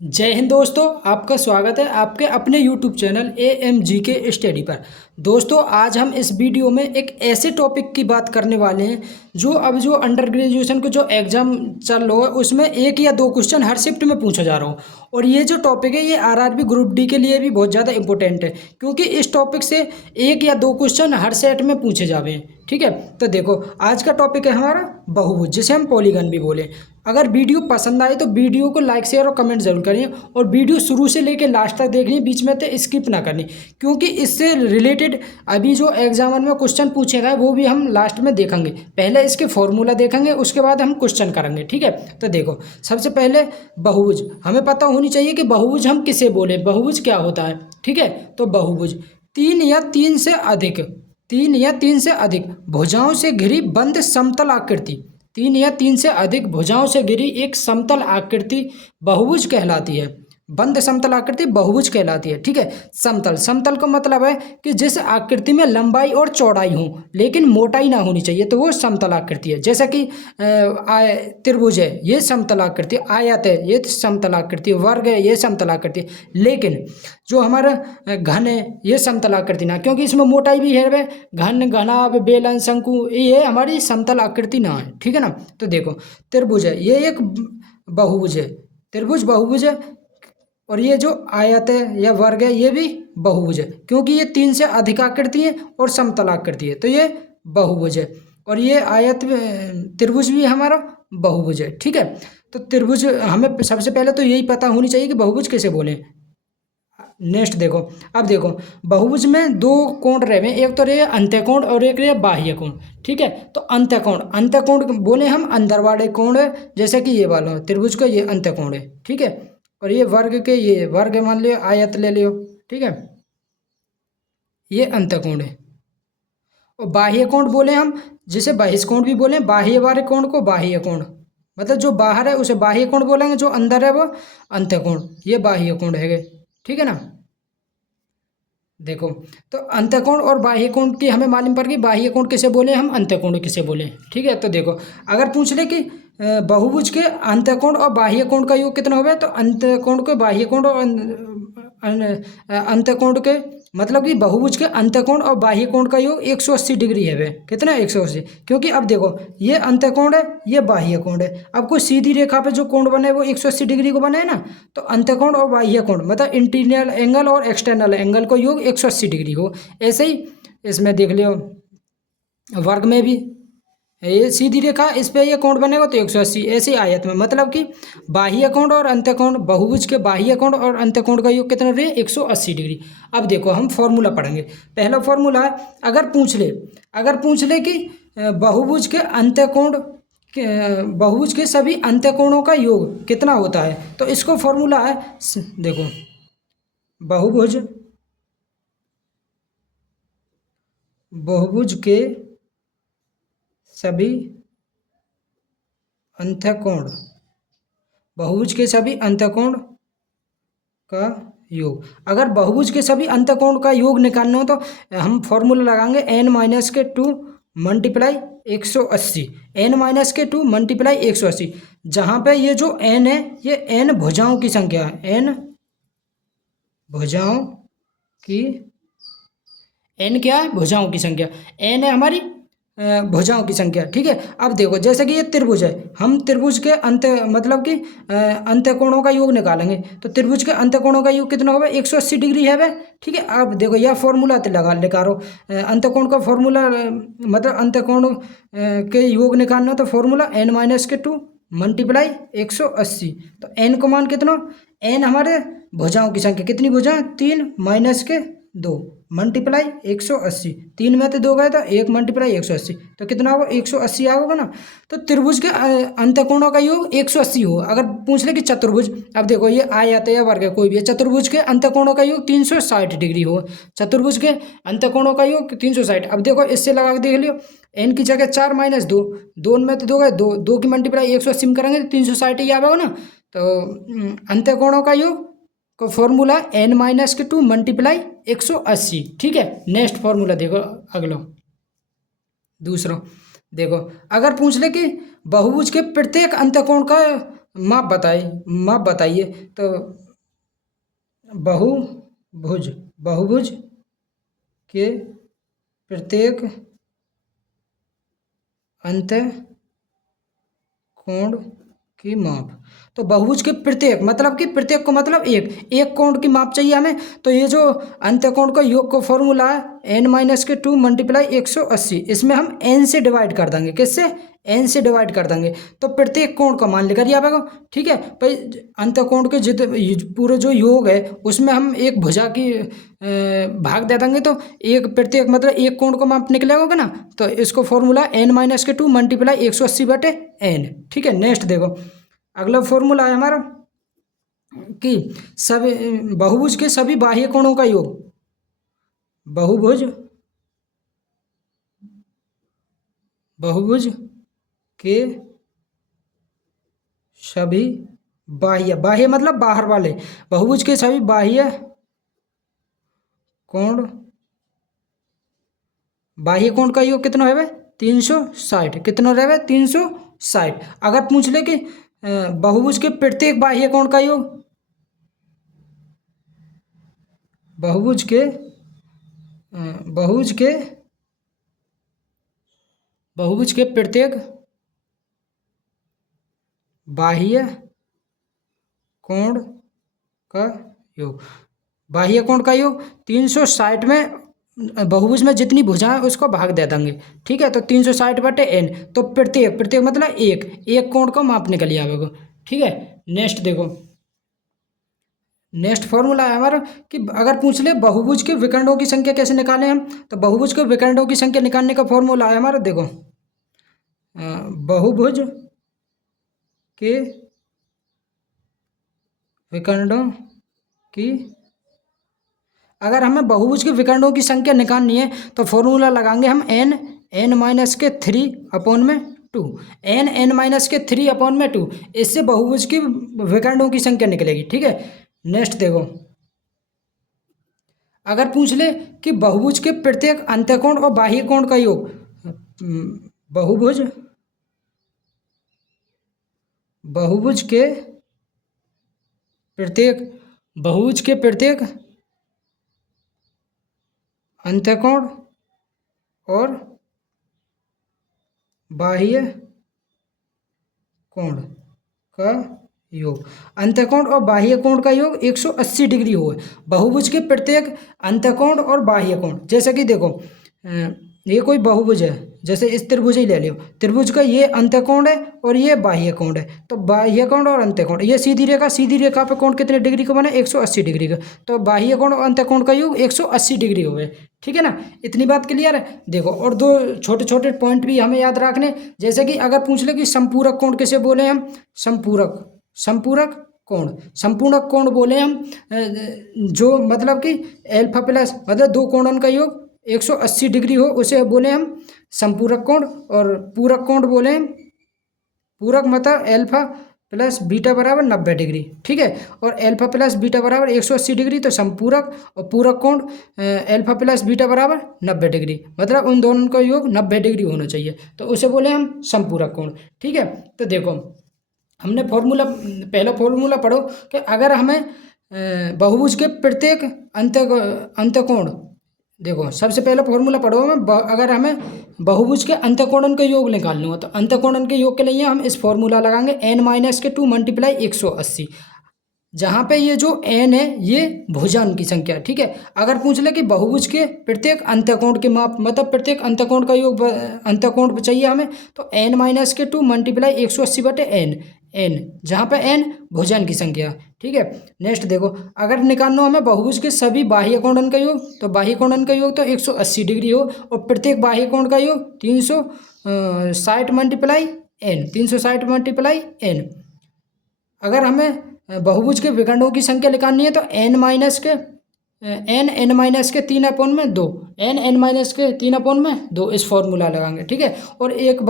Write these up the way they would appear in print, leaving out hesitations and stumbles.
जय हिंद दोस्तों, आपका स्वागत है आपके अपने YouTube चैनल AMGK स्टडी पर। दोस्तों, आज हम इस वीडियो में एक ऐसे टॉपिक की बात करने वाले हैं जो अब जो अंडर ग्रेजुएशन को जो एग्ज़ाम चल रहा है उसमें एक या दो क्वेश्चन हर शिफ्ट में पूछा जा रहा हो। और ये जो टॉपिक है ये आरआरबी ग्रुप डी के लिए भी बहुत ज़्यादा इंपॉर्टेंट है, क्योंकि इस टॉपिक से एक या दो क्वेश्चन हर सेट में पूछे जावे हैं। ठीक है, तो देखो आज का टॉपिक है हमारा बहुभुज, जिसे हम पॉलीगन भी बोले। अगर वीडियो पसंद आए तो वीडियो को लाइक शेयर और कमेंट जरूर करिए, और वीडियो शुरू से लेकर लास्ट तक देखनी, बीच में तो स्किप ना करनी, क्योंकि इससे रिलेटेड अभी जो एग्जाम में क्वेश्चन पूछे गए वो भी हम लास्ट में देखेंगे। पहले इसके फॉर्मूला देखेंगे, उसके बाद हम क्वेश्चन करेंगे। ठीक है, तो देखो सबसे पहले बहुभुज हमें पता होनी चाहिए कि बहुभुज हम किसे बोले, बहुभुज क्या होता है। ठीक है, तो बहुभुज तीन या तीन से अधिक भुजाओं से घिरी बंद समतल आकृति, तीन या तीन से अधिक भुजाओं से घिरी एक समतल आकृति बहुभुज कहलाती है। बंद समतल आकृति बहुभुज कहलाती है। ठीक है, समतल समतल का मतलब है कि जिस आकृति में लंबाई और चौड़ाई हो लेकिन मोटाई ना होनी चाहिए, तो वो समतल आकृति है। जैसा कि त्रिभुज है ये समतल आकृति, आयत है ये समतल आकृति, वर्ग है ये समतल आकृति। लेकिन जो हमारा घन है ये समतल आकृति ना, क्योंकि इसमें मोटाई भी है। वे घन, घनाभ, बेलन, शंकु ये हमारी समतल आकृति ना है। ठीक है ना, तो देखो त्रिभुज है ये एक बहुभुज है, त्रिभुज बहुभुज है। और ये जो आयत है या वर्ग है ये भी बहुभुज है, क्योंकि ये तीन से अधिक आकृति है और समतल आकृति है, तो ये बहुभुज है। और ये आयत त्रिभुज भी हमारा बहुभुज है। ठीक है, तो त्रिभुज हमें सबसे पहले तो यही पता होनी चाहिए कि बहुभुज कैसे बोले। नेक्स्ट देखो, अब देखो बहुभुज में दो कोण रहे, एक तो रहे अंत्यकोण और एक रहे बाह्य कोण। ठीक है, तो अंत्यकोण बोले हम अंदर वाले कोण है, जैसे कि ये वाला त्रिभुज का ये अंत्यकोण है। ठीक है, और ये वर्ग के ये वर्ग मान लियो, आयत ले लियो। ठीक है, ये अंत्यकोण है। और बाह्य कोण बोले हम, जिसे बहिष्कोण भी बोले, बाह्य वाले कोण को बाह्य कोण, मतलब जो बाहर है उसे बाह्य कोण बोलेंगे, जो अंदर है वो अंत्यकोण, ये बाह्य कोण है। ठीक है ना, देखो तो अंत्यकोण और बाह्य कोण की हमें मालूम पड़ गई, बाह्य कोण किसे बोले हम, अंत्यकोण किसे बोले। ठीक है, तो देखो अगर पूछ ले कि बहुभुज के अंत्यकोण और बाह्य कोण का योग कितना होगा, तो अंत्यकोण के बाह्य कोण और अंत्यकोण के मतलब कि बहुभुज के अंत्यकोण और बाह्य कोण का योग 180 डिग्री है। वे कितना है 180, क्योंकि अब देखो ये अंत्यकोण है ये बाह्य कोण है। अब कोई सीधी रेखा पे जो कोण बने वो 180 डिग्री को बने है ना, तो अंत्यकोण और बाह्य कोण मतलब इंटीरियर एंगल और एक्सटर्नल एंगल को योग 180 डिग्री हो। ऐसे ही इसमें देख लियो वर्ग में भी ये सीधी रेखा, इस पे ये कोण बनेगा तो 180। ऐसे आयत में मतलब कि बाह्य कोण और अंत्यकोण, बहुभुज के बाह्य कोण और अंत्यकोण का योग कितना रहे 180 डिग्री। अब देखो हम फॉर्मूला पढ़ेंगे। पहला फॉर्मूला है, अगर पूछ ले कि बहुभुज के अंत्यकोण बहुभुज के सभी अंत्यकोणों का योग कितना होता है, तो इसको फॉर्मूला है, देखो बहुभुज के सभी अंत्यकोण, बहुभुज के सभी अंत्यकोण का योग। अगर बहुभुज के सभी अंत्यकोण का योग निकालना हो तो हम फॉर्मूला लगाएंगे n-2 मल्टीप्लाई 180, n-2 मल्टीप्लाई 180, जहाँ पे ये जो n है ये n भुजाओं की संख्या है, n भुजाओं की, n क्या है भुजाओं की संख्या, n है हमारी भुजाओं की संख्या। ठीक है, अब देखो जैसे कि ये त्रिभुज है, हम त्रिभुज के अंत मतलब कि अंत्यकोणों का योग निकालेंगे, तो त्रिभुज के अंत्यकोणों का योग कितना होगा 180 डिग्री है वह। ठीक है, अब देखो यह फॉर्मूला लगा रो, अंत्यकोण का फॉर्मूला मतलब अंत्यकोण के योग निकालना तो फॉर्मूला n-2 मल्टीप्लाई 180, तो n को मान कितना, n हमारे भुजाओं की संख्या, कितनी भुजा 3 माइनस के 2 मल्टीप्लाई 180, 3 में तो 2 गए तो 1 मल्टीप्लाई 180, तो कितना होगा 180 होगा ना। तो त्रिभुज के अंत्यकोणों का योग 180 हो। अगर पूछ ले कि चतुर्भुज, अब देखो ये आयत है या वर्ग है कोई भी है, चतुर्भुज के अंत्यकोणों का योग 360 डिग्री हो, चतुर्भुज के अंत्यकोणों का योग 360। अब देखो इससे लगा के देख लियो, n की जगह 4 माइनस 2, 2 में तो 2 गए, 2 की मल्टीप्लाई 180 में करेंगे तो 360 ही आएगा ना। तो अंत्यकोणों का योग को फॉर्मूला n-2 मल्टीप्लाई 180। ठीक है, नेक्स्ट फॉर्मूला देखो अगला दूसरा, देखो अगर पूछ ले कि बहुभुज के प्रत्येक अंत्यकोण का माप बताइए। तो बहुभुज बहुभुज के प्रत्येक अंतःकोण की माप। तो बहुभुज के प्रत्येक मतलब कि प्रत्येक को मतलब एक कोण की माप चाहिए हमें। तो ये जो अंतःकोण का योग का फॉर्मूला है n-2 मल्टीप्लाई 180, इसमें हम n से डिवाइड कर देंगे। किससे? n से डिवाइड कर देंगे। तो प्रत्येक कोण का मान लेकर आएगा। ठीक है भाई, अंतःकोण के पूरे जो योग है उसमें हम एक भुजा की भाग दे देंगे। तो एक प्रत्येक मतलब एक कोण को माप निकलेगा ना। तो इसको फॉर्मूला n-2 मल्टीप्लाई 180/n। ठीक है, नेक्स्ट देखो, अगला फॉर्मूला है हमारा कि सभी बहुभुज के सभी बाह्य कोणों का योग। बहुभुज के सभी बाह्य मतलब बाहर वाले, बहुभुज के सभी बाह्य कोण का योग कितना है? 360। कितना रहे? 360। अगर पूछ ले कि बहुभुज के प्रत्येक बाह्य कोण का योग, बहुभुज के प्रत्येक बाह्य कोण का योग, बाह्य कोण का योग 360 में बहुभुज में जितनी भुजा है उसको भाग दे देंगे। ठीक है, तो 360/n। तो प्रत्येक मतलब एक कोण को माप निकल आएगा। ठीक है, नेक्स्ट देखो, नेक्स्ट फॉर्मूला है हमारा कि अगर पूछ ले बहुभुज के विकर्णों की संख्या कैसे निकालें हम। तो बहुभुज के विकर्णों की संख्या निकालने का फॉर्मूला है हमारा, देखो बहुभुज के विकर्णों की, अगर हमें बहुभुज के विकर्णों की संख्या निकालनी है तो फॉर्मूला लगाएंगे हम n-3/2, n-3/2। इससे बहुभुज की विकर्णों की संख्या निकलेगी। ठीक है, नेक्स्ट देखो, अगर पूछ ले कि बहुभुज के प्रत्येक अंतःकोण और बाह्य कोण का योग, बहुभुज के प्रत्येक अंतःकोण और बाह्य कोण का योग, अंतःकोण और बाह्य कोण का योग 180 डिग्री हो। बहुभुज के प्रत्येक अंतःकोण और बाह्य कोण, जैसे कि देखो ये कोई बहुभुज है, जैसे इस त्रिभुज ही ले लियो, त्रिभुज का ये अंतःकोण है और ये बाह्य कोण है। तो बाह्य कोण और अंतःकोण, ये सीधी रेखा पे कोण कितने डिग्री का बने? 180 डिग्री का। तो बाह्य कोण और अंतःकोण का योग 180 डिग्री हो गए। ठीक है ना, इतनी बात क्लियर है। देखो, और दो छोटे छोटे पॉइंट भी हमें याद रखने, जैसे कि अगर पूछ ले कि संपूरक कोण किसे बोले हम, संपूरक कोण बोले हम जो मतलब कि अल्फा प्लस मतलब दो कोणों का योग 180 डिग्री हो, उसे बोले हम संपूरक कोण। और पूरक कोण बोले हम, पूरक मतलब अल्फा प्लस बीटा बराबर 90 डिग्री। ठीक है, और अल्फा प्लस बीटा बराबर 180 डिग्री, तो संपूरक और पूरक कोण अल्फा प्लस बीटा बराबर 90 डिग्री, मतलब उन दोनों का योग 90 डिग्री होना चाहिए, तो उसे बोले हम संपूरक कोण। ठीक है, तो देखो हमने पहला फॉर्मूला पढ़ो कि अगर हमें बहुभुज के प्रत्येक अंतःकोण, देखो सबसे पहला फॉर्मूला पढ़ो हमें, अगर हमें बहुभुज के अंतःकोणों के योग निकालना हो तो अंतःकोणों के योग के लिए हम इस फॉर्मूला लगाएंगे n-2 मल्टीप्लाई 180, जहाँ पे ये जो n है ये भुजाओं की संख्या। ठीक है, अगर पूछ ले कि बहुभुज के प्रत्येक अंतःकोण के माप मतलब प्रत्येक अंतःकोण का योग अंतःकोण चाहिए हमें, तो n-2 मल्टीप्लाई 180/n, जहाँ पे n भुजाओं की संख्या। ठीक है, नेक्स्ट देखो, अगर निकालना हमें बहुभुज के सभी बाह्य कोणों का योग, तो बाह्य कोणों का योग तो 180 डिग्री हो, और प्रत्येक बाह्य कोण का योग 360/n। अगर हमें बहुभुज के विकर्णों की संख्या निकालनी है तो n-3/2 इस फॉर्मूला लगाएंगे। ठीक है, और एक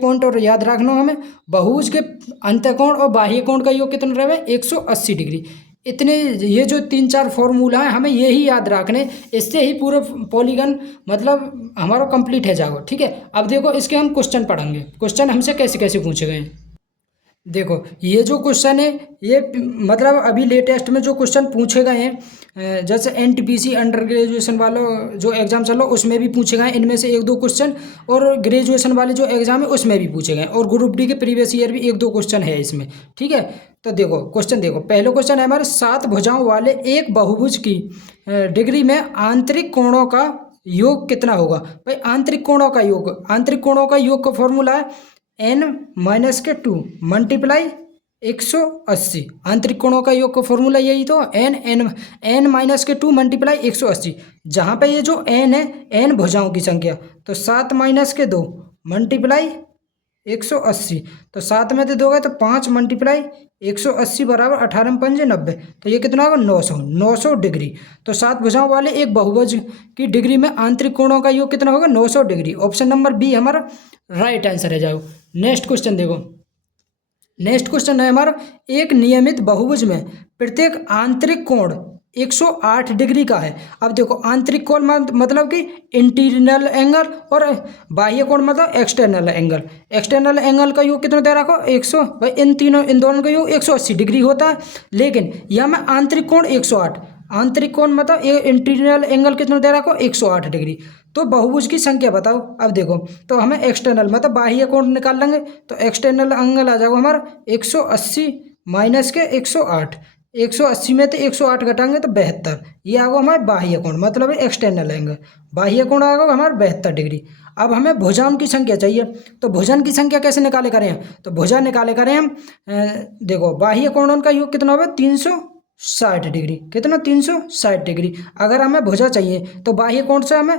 पॉइंट और याद रखना हमें, बहुभुज के अंतःकोण और बाह्य कोण का योग कितना रहे? 180 डिग्री। इतने ये जो 3-4 फॉर्मूला है हमें यही याद रखने, इससे ही पूरा पॉलीगन मतलब हमारा कंप्लीट है जाएगा। ठीक है, अब देखो इसके हम क्वेश्चन पढ़ेंगे, क्वेश्चन हमसे कैसे कैसे पूछे गए हैं। देखो ये जो क्वेश्चन है ये मतलब अभी लेटेस्ट में जो क्वेश्चन पूछे गए हैं जैसे एनटीपीसी अंडर ग्रेजुएशन वालों जो एग्जाम चल रहा उसमें भी पूछे गए हैं इनमें से एक दो क्वेश्चन, और ग्रेजुएशन वाले जो एग्जाम है उसमें भी पूछे गए हैं, और ग्रुप डी के प्रीवियस ईयर भी एक दो क्वेश्चन है इसमें। ठीक है, तो देखो क्वेश्चन देखो, पहले क्वेश्चन है हमारे 7 भुजाओं वाले एक बहुभुज की डिग्री में आंतरिक कोणों का योग कितना होगा। भाई आंतरिक कोणों का योग का फॉर्मूला है n-2 मल्टीप्लाई 180। आंतरिक कोणों का योग का फॉर्मूला यही तो n-2 मल्टीप्लाई 180। जहाँ पे ये जो n है n भुजाओं की संख्या, तो 7-2 मल्टीप्लाई 180, तो 7 में से दोगे तो 5 मल्टीप्लाई 180 बराबर 18×5 = 90, तो ये कितना होगा 900 डिग्री। तो 7 भुजाओं वाले एक बहुभुज की डिग्री में आंतरिक कोणों का योग कितना होगा 900 डिग्री। ऑप्शन नंबर बी हमारा राइट आंसर है। जाओ नेक्स्ट क्वेश्चन देखो, नेक्स्ट क्वेश्चन है हमारा एक नियमित बहुभुज में प्रत्येक आंतरिक कोण 108 डिग्री का है। अब देखो आंतरिक कोण मतलब कि इंटीरियर एंगल, और बाह्य कोण मतलब एक्सटर्नल एंगल। एक्सटर्नल एंगल का योग कितना दे रखो 100, भाई इन दोनों का योग 180 डिग्री होता है, लेकिन यहाँ में आंतरिक कोण 108, आंतरिक कोण मतलब इंटीरियर एंगल कितना दे रखो 108 डिग्री। तो बहुभुज की संख्या बताओ। अब देखो तो हमें एक्सटर्नल मतलब बाह्य कोण निकाल लेंगे, तो एक्सटर्नल एंगल आ जाएगा हमारा 180 माइनस के 108, 180 में तो 108 घटाएंगे तो 72, ये आएगा हमारे बाह्य कोण मतलब एक्सटर्नल एंगल। बाह्य कोण आएगा हमारा 72 डिग्री। अब हमें भुजाओं की संख्या चाहिए, तो भुजन की संख्या कैसे निकाले करें हम, तो भुजा निकाले करें हम देखो बाह्य कोणों का योग कितना होगा 360 डिग्री, कितना 360 डिग्री। अगर हमें भुजा चाहिए तो बाह्य कोण से हमें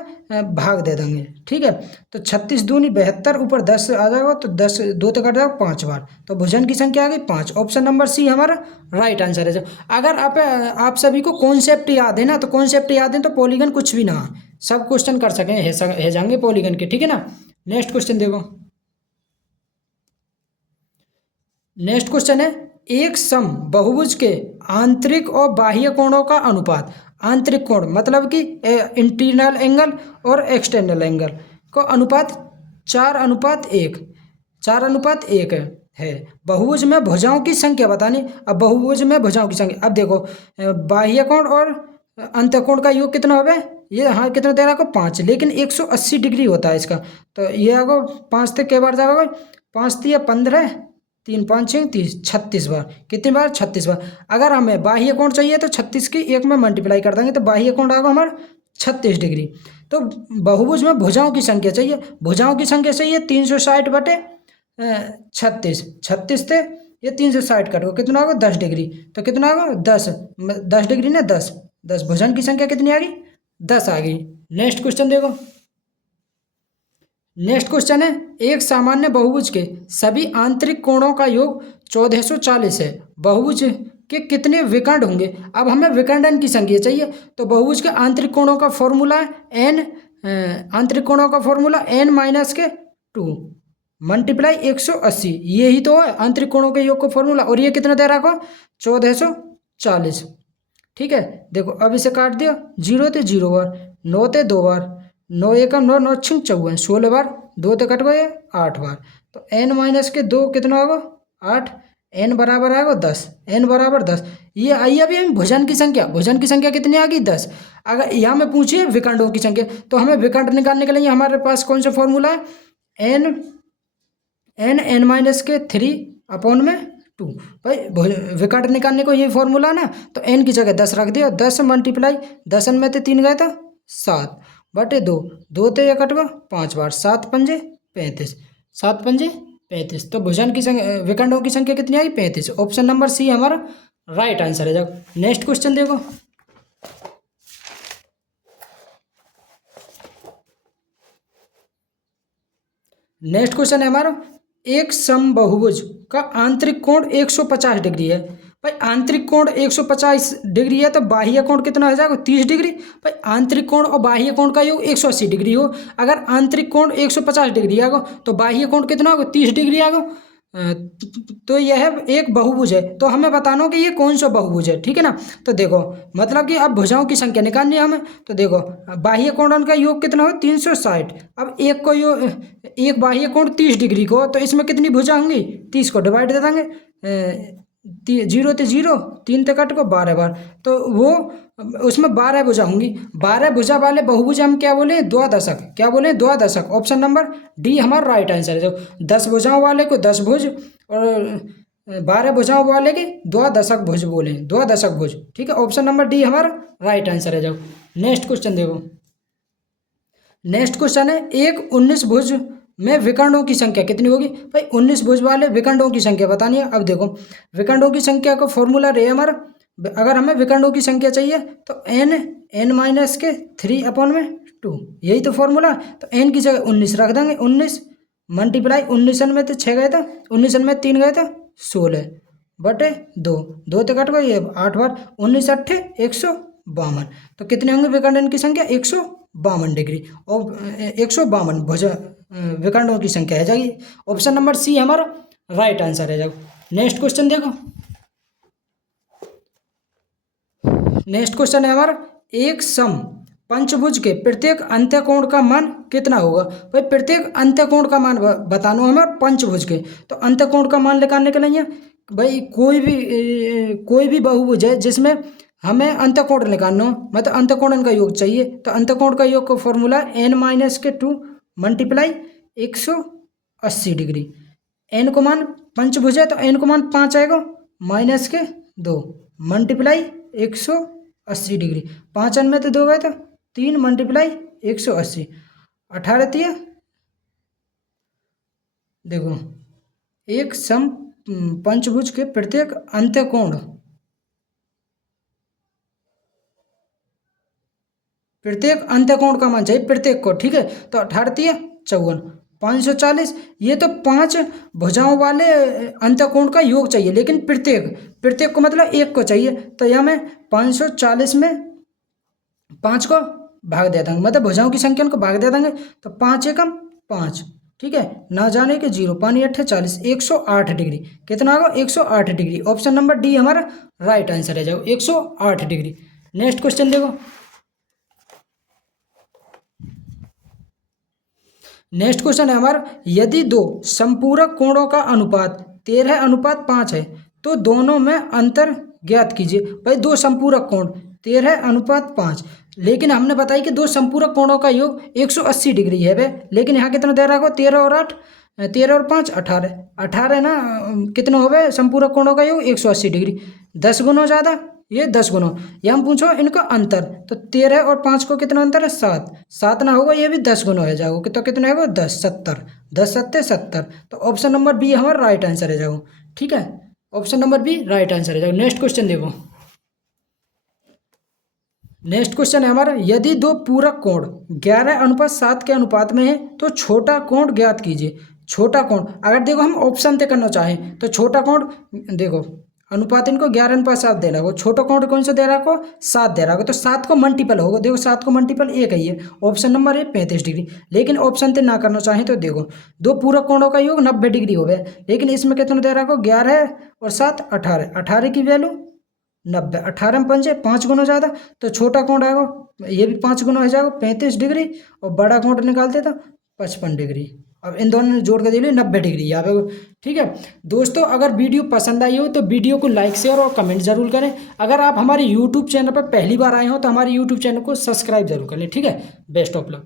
भाग दे देंगे। ठीक है, तो 36 दूनी 72 ऊपर 10 आ जाएगा, तो 10 2 तक कट जाएगा 5 बार, तो भुजन की संख्या आ गई 5। ऑप्शन नंबर सी हमारा राइट आंसर है। अगर आप सभी को कॉन्सेप्ट याद है ना, तो कॉन्सेप्ट याद है तो पॉलीगन कुछ भी ना सब क्वेश्चन कर सकें है जाएंगे पॉलीगन के। ठीक है ना, नेक्स्ट क्वेश्चन देखो, नेक्स्ट क्वेश्चन है एक सम बहुभुज के आंतरिक और बाह्य कोणों का अनुपात। आंतरिक कोण मतलब कि इंटरनल एंगल और एक्सटर्नल एंगल का अनुपात 4:1, 4:1 है। बहुभुज में भुजाओं की संख्या बतानी। अब बहुभुज में भुजाओं की संख्या, अब देखो बाह्य कोण और अंतःकोण का योग कितना होगा, ये हाँ कितना दे रहा है 5, लेकिन 180 डिग्री होता है इसका, तो ये आगे 5 से कई बार जाएगा, 5 × 15 3 5 6 30 36 बार, कितनी बार 36 बार। अगर हमें बाह्य कोण चाहिए तो 36 की 1 में मल्टीप्लाई कर देंगे, तो बाह्य कोण आएगा हमारा 36 डिग्री। तो बहुभुज में भुजाओं की संख्या चाहिए, भुजाओं की संख्या चाहिए 360/36, 36 से ये 360 कटो कितना होगा 10 डिग्री, तो कितना होगा 10 डिग्री ना 10 भुजन की संख्या कितनी आ गई 10 आ गई। नेक्स्ट क्वेश्चन देखो, नेक्स्ट क्वेश्चन है एक सामान्य बहुभुज के सभी आंतरिक कोणों का योग 1440 है। बहुभुज के कितने विकर्ण होंगे। अब हमें विकर्णन की संख्या चाहिए, तो बहुभुज के आंतरिक कोणों का फॉर्मूला है आंतरिक कोणों का फॉर्मूला n-2 मल्टीप्लाई 180, यही तो है आंतरिक कोणों के योग का फॉर्मूला, और ये कितना दे रखा 1440। ठीक है, देखो अब इसे काट दिया, 0 ते 0 बार, 9 ते 2 बार, 9 एकम 9 9 6 54, 16 बार, 2 ते कट गए 8 बार, तो n-2 कितना होगा 8, n बराबर आएगा 10, n बराबर 10। ये आई अभी हम भुजन की संख्या कितनी आ गई 10। अगर यहाँ में पूछिए विकर्णों की संख्या, तो हमें विकर्ण निकालने के लिए हमारे पास कौन सा फॉर्मूला है n-3/2। भाई विकर्ण निकालने को ये फॉर्मूला ना, तो n की जगह 10 रख दिया, 10 मल्टीप्लाई 10 में तो 3 गए था 7/2, 2 ते कट गया 5 बार, 7×5 35, 7×5 35, तो भुजन की संख्या विकर्णों की संख्या कितनी आई 35। ऑप्शन नंबर सी हमारा राइट आंसर है। जब नेक्स्ट क्वेश्चन देखो, नेक्स्ट क्वेश्चन है हमारा एक समबाहुभुज का आंतरिक कोण 150 डिग्री है। भाई आंतरिक कोण 150 डिग्री है, तो बाह्य कोण कितना हो जाएगा 30 डिग्री। भाई आंतरिक कोण और बाह्य कोण का योग 180 डिग्री हो, अगर आंतरिक कोण 150 डिग्री आएगा तो बाह्य कोण कितना होगा 30 डिग्री आएगा। तो यह एक बहुभुज है, तो हमें बताना हो कि ये कौन सा बहुभुज है, ठीक है ना। तो देखो मतलब कि अब भुजाओं की संख्या निकालनी है हमें। तो देखो बाह्य कोण का योग कितना हो 360। अब एक को एक बाह्य कोण 30 डिग्री को, तो इसमें कितनी भुजा होंगी 30 को डिवाइड दे देंगे, 0 ते 0 3 ते कट को 12 बार, तो वो उसमें 12 भुजा होंगी। 12 भुजा वाले बहुभुज हम क्या बोले द्वादशक, क्या बोले द्वादशक। ऑप्शन नंबर डी हमारा राइट आंसर है। जो 10 भुजाओं वाले को 10 भुज और 12 भुजाओं वाले के द्वादशक भुज बोले, द्वादशक भुज, ठीक है। ऑप्शन नंबर डी हमारा राइट आंसर है। जाओ नेक्स्ट क्वेश्चन देखो। नेक्स्ट क्वेश्चन है एक 19 भुज में विकर्णों की संख्या कितनी होगी। भाई 19 भुज वाले विकर्णों की संख्या बतानी है। अब देखो विकर्णों की संख्या का फॉर्मूला रहे हमारा, अगर हमें विकर्णों की संख्या चाहिए तो n माइनस के 3/2, यही तो फॉर्मूला। तो n की जगह 19 रख देंगे, 19 मल्टीप्लाई 19 में तो 6 गए था, 19 में 3 गए था 16/2, 2 तो कट गई, ये 8 बार 19 अट्ठे 152। तो कितने होंगे विकर्ण की संख्या 152 डिग्री और 152 भुज विकर्णों की संख्या है जाएगी। ऑप्शन नंबर सी हमारा राइट आंसर है। जाओ नेक्स्ट क्वेश्चन देखो। नेक्स्ट क्वेश्चन है हमारा एक सम पंचभुज के प्रत्येक अंत्यकोण का मान कितना होगा। भाई प्रत्येक अंत्यकोण का मान बताना हमें पंचभुज के। तो अंत्यकोण का मान निकालने के लिए भाई कोई भी बहुभुज है जिसमें हमें अंत्यकोण निकालना हो, मतलब अंत्यकोण का योग चाहिए। तो अंत्यकोण का योग का formula n-2 multiply 180 degree. n को मान पंचभुज है तो n को मान 5 आएगा, -2 मल्टीप्लाई 180 डिग्री, 5 में तो 2 गए था, 3 मल्टीप्लाई 180, 18 तिया। देखो एक सम पंचभुज के प्रत्येक अंत्यकोण का मान चाहिए प्रत्येक को, ठीक है। तो 18 तिया 54, 540। ये तो 5 भुजाओं वाले अंत्यकोण का योग चाहिए, लेकिन प्रत्येक को मतलब एक को चाहिए। तो यह मैं 540 में 5 को भाग दे देंगे, मतलब भुजाओं की संख्या को भाग दे देंगे। तो 5 एकम 5, ठीक है, ना जाने के 0, 5 अट्ठे 40, 108 डिग्री। कितना होगा 108 डिग्री। ऑप्शन नंबर डी हमारा राइट आंसर है। जाओ 108 डिग्री। नेक्स्ट क्वेश्चन देखो। नेक्स्ट क्वेश्चन है हमारा यदि दो संपूरक कोणों का अनुपात 13:5 है तो दोनों में अंतर ज्ञात कीजिए। भाई दो संपूरक कोण 13:5, लेकिन हमने बताया कि दो संपूरक कोणों का योग 180 डिग्री है वे, लेकिन यहाँ कितना दे रहा है 13 और 8, 13 और 5 18 ना, कितना हो गए संपूरक कोणों का योग 180 डिग्री, 10 गुना ज़्यादा, ये 10 गुना। ये हम पूछो इनका अंतर, तो 13 और 5 को कितना अंतर है 7 ना होगा, ये भी 10 गुना हो जाओगे। तो कितना होगा 10 70, 10 7 70। तो ऑप्शन नंबर बी हमारा राइट आंसर है। जाओ ठीक है, option number B right answer है। जाओ नेक्स्ट क्वेश्चन देखो। नेक्स्ट क्वेश्चन है हमारा यदि दो पूरक कोण 11:7 के अनुपात में है तो छोटा कोण ज्ञात कीजिए। छोटा कोण अगर देखो हम ऑप्शन से करना चाहें तो छोटा कोण देखो अनुपात इनको 11:7 दे रहा हो, छोटा कोण कौन सा दे रहा हो 7 दे रहा हो, तो 7 को मल्टीपल होगा। देखो 7 को मल्टीपल एक ही है, ऑप्शन नंबर ए 35 डिग्री। लेकिन ऑप्शन से ना करना चाहें तो देखो दो पूरक कोणों का योग 90 डिग्री हो गया, लेकिन इसमें कितना दे रहा हो 11 और 7 18, 18 की वैल्यू 90, 18 में 5 5 गुना ज़्यादा, तो छोटा कोण आएगा ये भी 5 गुना हो जाएगा 35 डिग्री, और बड़ा कोण निकालते तो 55 डिग्री। अब इन दोनों ने जोड़ कर दे लिया 90 डिग्री यहाँ पे। ठीक है दोस्तों, अगर वीडियो पसंद आई हो तो वीडियो को लाइक शेयर और कमेंट जरूर करें। अगर आप हमारे यूट्यूब चैनल पर पहली बार आए हो तो हमारे यूट्यूब चैनल को सब्सक्राइब जरूर करें। ठीक है, बेस्ट ऑफ लक।